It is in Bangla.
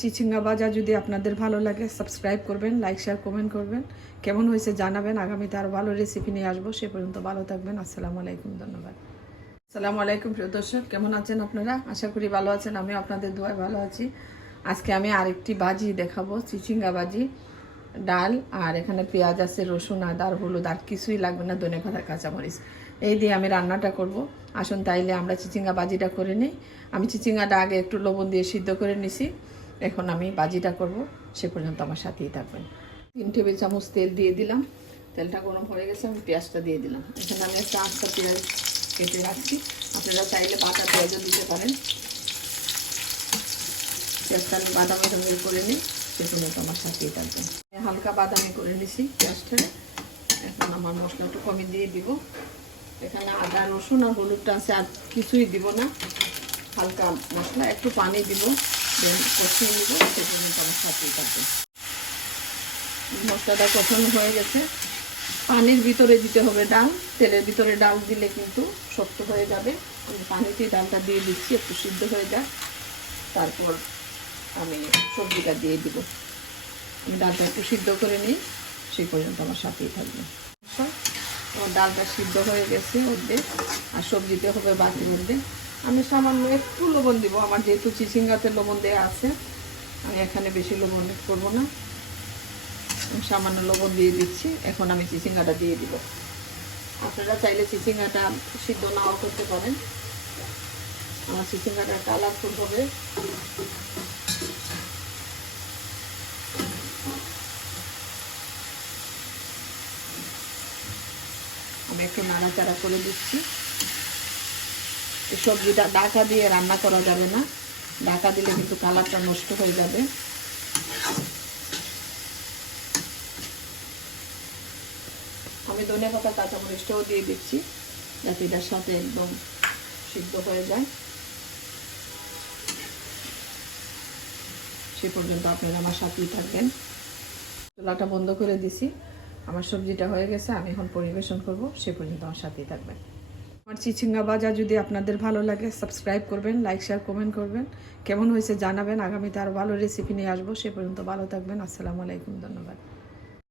চিচিঙ্গা বাজা যদি আপনাদের ভালো লাগে সাবস্ক্রাইব করবেন লাইক শেয়ার কমেন্ট করবেন। কেমন হয়েছে জানাবেন, আগামীতে আরও ভালো রেসিপি নিয়ে আসব। সে পর্যন্ত ভালো থাকবেন। আসসালামু আলাইকুম, ধন্যবাদ। আসসালামু আলাইকুম, প্রিয় দর্শক। কেমন আছেন আপনারা? আশা করি ভালো আছেন। আমি আপনাদের দোয়ায় ভালো আছি। আজকে আমি আরেকটি বাজি দেখাবো চিচিঙ্গা বাজি ডাল আর এখানে পেঁয়াজ আছে, রসুন, আদা, আর হলুদ। আর কিছুই লাগবে না, ধনে পাতা, কাঁচামরিচ। এই দিয়ে আমি রান্নাটা করব। আসুন তাইলে আমরা চিচিঙ্গা বাজিটা করে নিই। আমি চিচিঙ্গাটা আগে একটু লবণ দিয়ে সিদ্ধ করে নিছি। এখন আমি বাজিটা করব, সে পর্যন্ত আমার সাথেই থাকবেন। তিন টেবিল চামচ তেল দিয়ে দিলাম। তেলটা গরম হয়ে গেছে, আমি পেঁয়াজটা দিয়ে দিলাম। এখানে আমি একটা আস্তা পেঁয়াজ কেটে রাখছি। আপনারা চাইলে পাতা পেঁয়াজও দিতে পারেন। পেঁয়াজটা আমি বাদামি রঙের করে নিই, সে পর্যন্ত আমার সাথেই থাকবেন। হালকা বাদামি করে নিছি পেঁয়াজটা। এখন আমার মশলাটা কমে দিয়ে দিব। এখানে আদা, রসুন আর হলুদটা আছে, আর কিছুই দিব না। হালকা মশলা, একটু পানি দিব দেন কষিয়ে নিব সে পর্যন্ত আমার সাথেই থাকবে মশলাটা কষানো হয়ে গেছে। পানির ভিতরে দিতে হবে ডাল। তেলের ভিতরে ডাল দিলে কিন্তু শক্ত হয়ে যাবে। পানিতেই ডালটা দিয়ে দিচ্ছি, একটু সিদ্ধ হয়ে যাক। তারপর আমি সবজিটা দিয়ে দিব। আমি ডালটা একটু সিদ্ধ করে নিই, সেই পর্যন্ত আমার সাথেই থাকবে। ডালটা সিদ্ধ হয়ে গেছে অর্ধেক, আর সবজিতে হবে বাকির মধ্যে। আমি সামান্য একটু লবণ দিব। আমার যেহেতু চিচিঙ্গাতে লবণ দেওয়া আছে, আমি এখানে বেশি লবণ করব না। আমি সামান্য লবণ দিয়ে দিচ্ছি। এখন আমি চিচিঙ্গাটা দিয়ে দিব। আপনারা চাইলে চিচিঙ্গাটা সিদ্ধ নাও করতে পারেন। আমার চিচিঙ্গাটা কালারফুল হবে। আমি একটু নাড়াচাড়া করে দিচ্ছি। সবজিটা ডাকা দিয়ে রান্না করা যাবে না। ডাকা দিলে কিন্তু কালারটা নষ্ট হয়ে যাবে। আমি ধনে পাতা, কাঁচামরিচটাও দিয়ে দিচ্ছি যাতে এটার সাথে একদম সিদ্ধ হয়ে যায়। সে পর্যন্ত আপনারা আমার সাথেই থাকবেন। চুলাটা বন্ধ করে দিছি। আমার সবজিটা হয়ে গেছে, আমি এখন পরিবেশন করব। সে পর্যন্ত আমার সাথেই থাকবেন। আমার চিচিঙ্গা বাজার যদি আপনাদের ভালো লাগে সাবস্ক্রাইব করবেন লাইক শেয়ার কমেন্ট করবেন। কেমন হয়েছে জানাবেন। আগামীতে আরও ভালো রেসিপি নিয়ে আসব। সে পর্যন্ত ভালো থাকবেন। আসসালামু আলাইকুম। ধন্যবাদ।